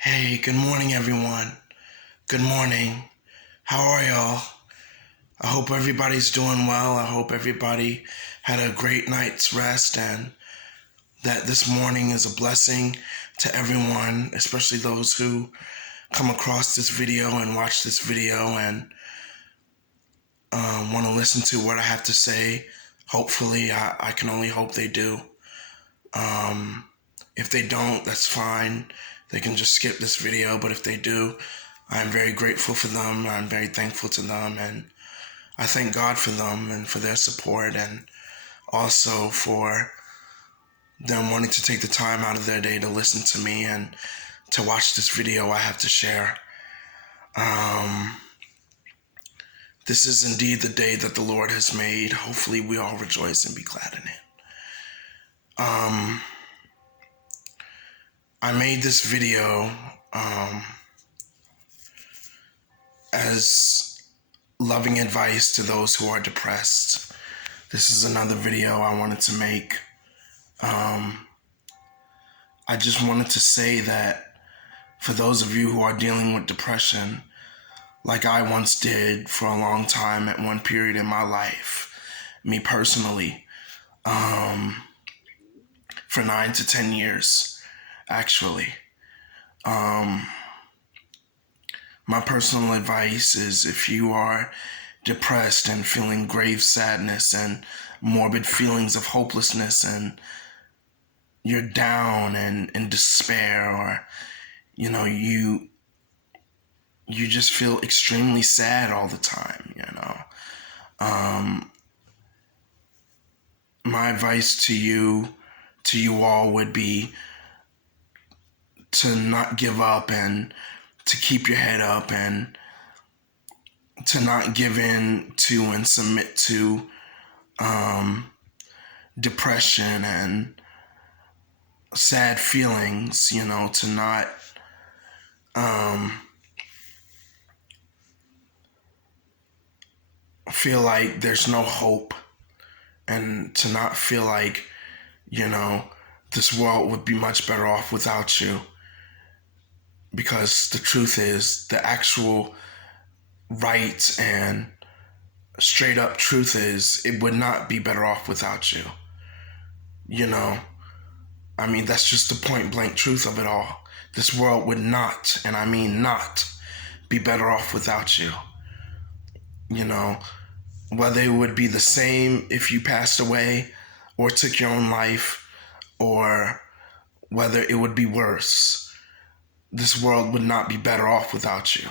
Hey, good morning, everyone. Good morning. How are y'all? I hope everybody's doing well. I hope everybody had a great night's rest and that this morning is a blessing to everyone, especially those who come across this video and watch this video and want to listen to what I have to say. Hopefully, I can only hope they do. Um, if they don't, that's fine. They can just skip this video, but if they do, I'm very grateful for them. I'm very thankful to them, and I thank God for them and for their support, and also for them wanting to take the time out of their day to listen to me and to watch this video I have to share. Um, this is indeed the day that the Lord has made. Hopefully, we all rejoice and be glad in it. Um, I made this video as loving advice to those who are depressed. This is another video I wanted to make. I just wanted to say that for those of you who are dealing with depression, like I once did for a long time at one period in my life, me personally, for 9 to 10 years, actually. My personal advice is if you are depressed and feeling grave sadness and morbid feelings of hopelessness and you're down and in despair, or you just feel extremely sad all the time, my advice to you all would be to not give up and to keep your head up and to not give in to and submit to depression and sad feelings, to not feel like there's no hope and to not feel like, this world would be much better off without you. Because the truth is, the actual right and straight up truth is, it would not be better off without you. That's just the point blank truth of it all. This world would not, and I mean not, be better off without you. Whether it would be the same if you passed away or took your own life, or whether it would be worse, this world would not be better off without you.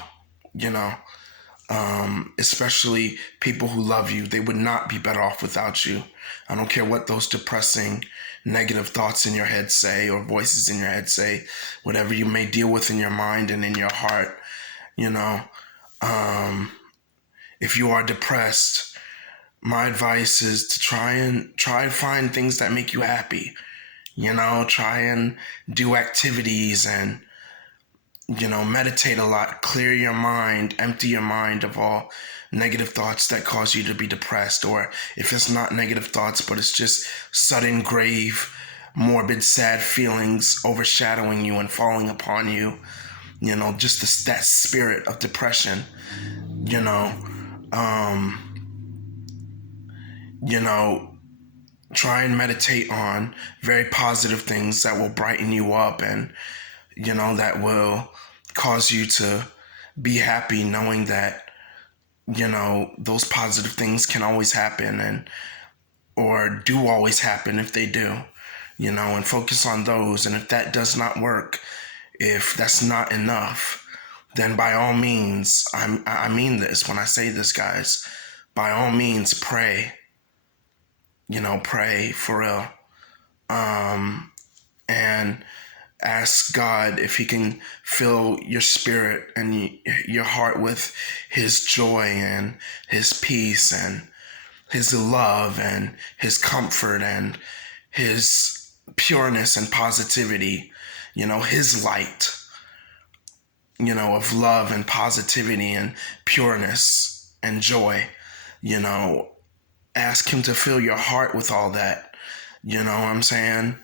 Especially people who love you, they would not be better off without you. I don't care what those depressing, negative thoughts in your head say or voices in your head say, whatever you may deal with in your mind and in your heart, if you are depressed, my advice is to try and find things that make you happy. Try and do activities and meditate a lot, clear your mind, empty your mind of all negative thoughts that cause you to be depressed. Or if it's not negative thoughts, but it's just sudden, grave, morbid, sad feelings overshadowing you and falling upon you, just that spirit of depression, you know, um, you know, try and meditate on very positive things that will brighten you up and, that will cause you to be happy knowing that, those positive things can always happen and, or do always happen if they do, and focus on those. And if that does not work, if that's not enough, then by all means, I mean this when I say this, guys, by all means, pray, pray for real. And ask God if he can fill your spirit and your heart with his joy and his peace and his love and his comfort and his pureness and positivity, his light, of love and positivity and pureness and joy. Ask him to fill your heart with all that. You know what I'm saying?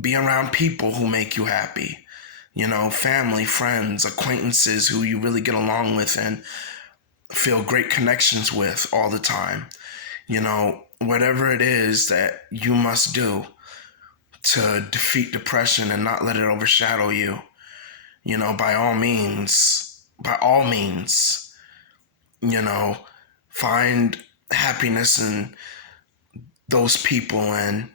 Be around people who make you happy. family, friends, acquaintances who you really get along with and feel great connections with all the time. Whatever it is that you must do to defeat depression and not let it overshadow you, by all means, you know, find happiness in those people. And,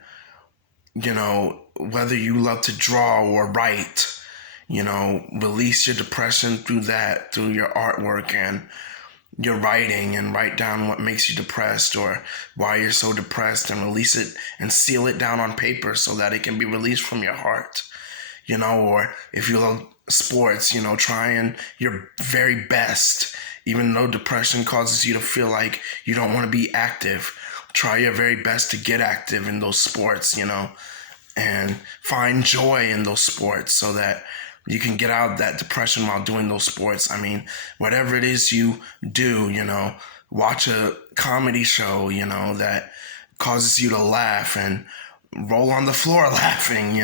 whether you love to draw or write, release your depression through that, through your artwork and your writing, and write down what makes you depressed or why you're so depressed, and release it and seal it down on paper so that it can be released from your heart. Or if you love sports, trying your very best, even though depression causes you to feel like you don't want to be active, try your very best to get active in those sports, and find joy in those sports so that you can get out of that depression while doing those sports. I mean, whatever it is you do, watch a comedy show, that causes you to laugh and roll on the floor laughing,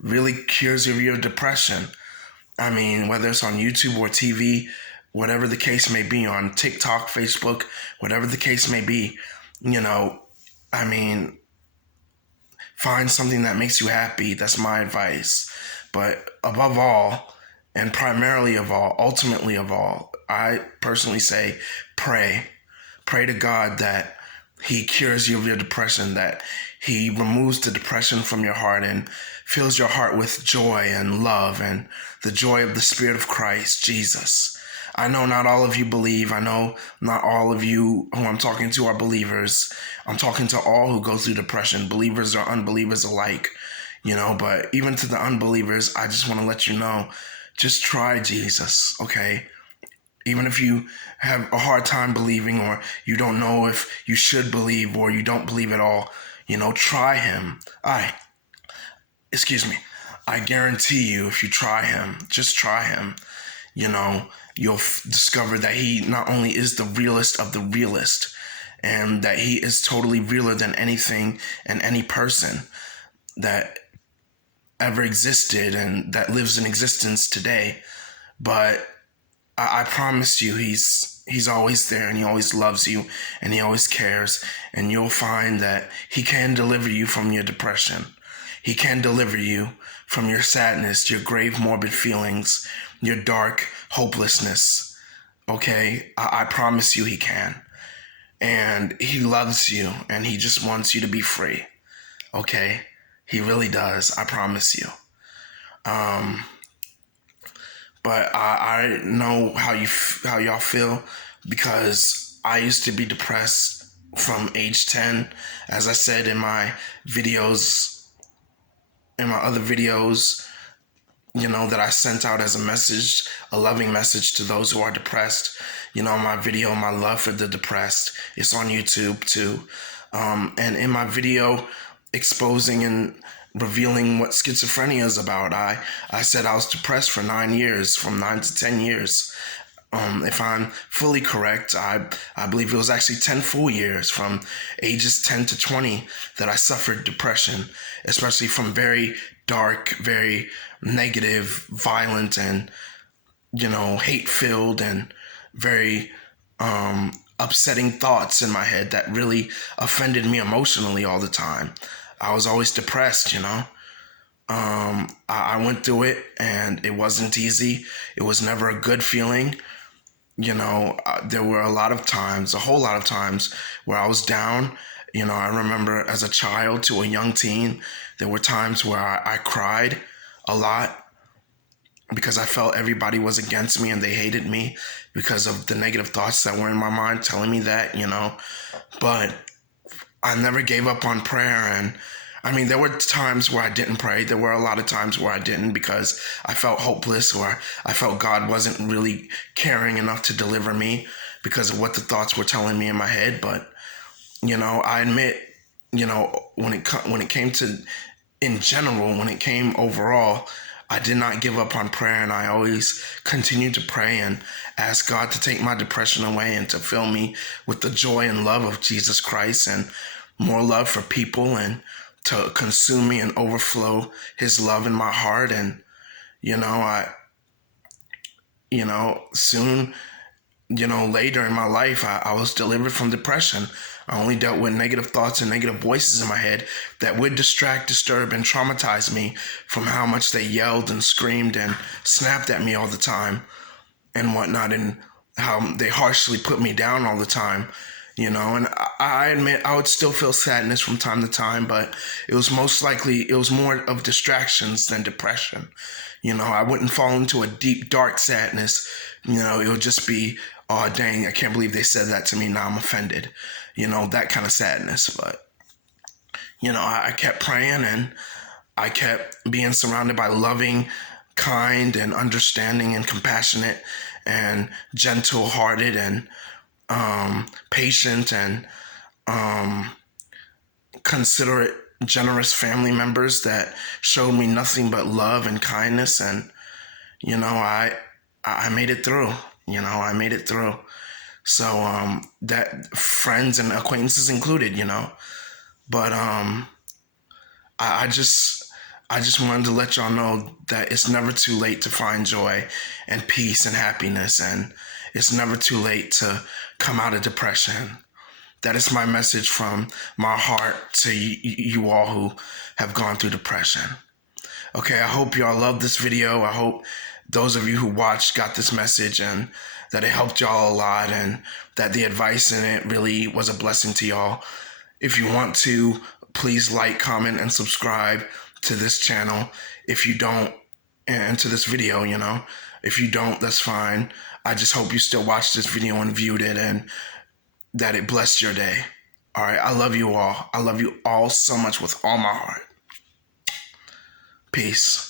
really cures your depression. I mean, whether it's on YouTube or TV, whatever the case may be, on TikTok, Facebook, whatever the case may be, I mean, find something that makes you happy. That's my advice. But above all, and primarily of all, ultimately of all, I personally say pray. Pray to God that He cures you of your depression, that He removes the depression from your heart and fills your heart with joy and love and the joy of the Spirit of Christ, Jesus. I know not all of you believe. I know not all of you who I'm talking to are believers. I'm talking to all who go through depression, believers or unbelievers alike, but even to the unbelievers, I just want to let you know, just try Jesus, okay? Even if you have a hard time believing, or you don't know if you should believe, or you don't believe at all, try Him. I guarantee you, if you try Him, just try Him, you'll discover that He not only is the realest of the realest, and that He is totally realer than anything and any person that ever existed and that lives in existence today. But I promise you, He's always there, and He always loves you, and He always cares, and you'll find that He can deliver you from your depression. He can deliver you from your sadness, your grave, morbid feelings, your dark hopelessness. Okay? I promise you He can. And He loves you, and He just wants you to be free. Okay? He really does. I promise you. But I know how y'all feel, because I used to be depressed from age 10. As I said in my videos, in my other videos, that I sent out as a message, a loving message to those who are depressed. My video, My Love for the Depressed, it's on YouTube too. And in my video exposing and revealing what schizophrenia is about, I said I was depressed for 9 years, from 9 to 10 years. If I'm fully correct, I believe it was actually 10 full years, from ages 10 to 20, that I suffered depression, especially from very dark, very negative, violent, and, hate-filled and very upsetting thoughts in my head that really offended me emotionally all the time. I was always depressed, I went through it, and it wasn't easy. It was never a good feeling. There were a whole lot of times where I was down. I remember as a child to a young teen, there were times where I cried a lot because I felt everybody was against me and they hated me because of the negative thoughts that were in my mind telling me that, But I never gave up on prayer. And I mean, there were times where I didn't pray. There were a lot of times where I didn't, because I felt hopeless, or I felt God wasn't really caring enough to deliver me because of what the thoughts were telling me in my head. But, I admit, when it came to, in general, when it came overall, I did not give up on prayer, and I always continued to pray and ask God to take my depression away and to fill me with the joy and love of Jesus Christ, and more love for people, and to consume me and overflow His love in my heart. And, You know, soon, later in my life, I was delivered from depression. I only dealt with negative thoughts and negative voices in my head that would distract, disturb, and traumatize me from how much they yelled and screamed and snapped at me all the time and whatnot, and how they harshly put me down all the time. And I admit I would still feel sadness from time to time, but it was more of distractions than depression. I wouldn't fall into a deep, dark sadness. It would just be, oh, dang, I can't believe they said that to me. Now I'm offended. That kind of sadness. But, I kept praying, and I kept being surrounded by loving, kind, and understanding, and compassionate, and gentle hearted, and patient, and considerate, generous family members that showed me nothing but love and kindness. And I made it through. I made it through. So that friends and acquaintances included. But I just wanted to let y'all know that it's never too late to find joy and peace and happiness, and it's never too late to come out of depression. That is my message from my heart to you all who have gone through depression. Okay, I hope y'all love this video. I hope those of you who watched got this message, and that it helped y'all a lot, and that the advice in it really was a blessing to y'all. If you want to, please like, comment, and subscribe to this channel. If you don't, and to this video, if you don't, that's fine. I just hope you still watched this video and viewed it, and that it blessed your day. All right, I love you all. I love you all so much with all my heart. Peace.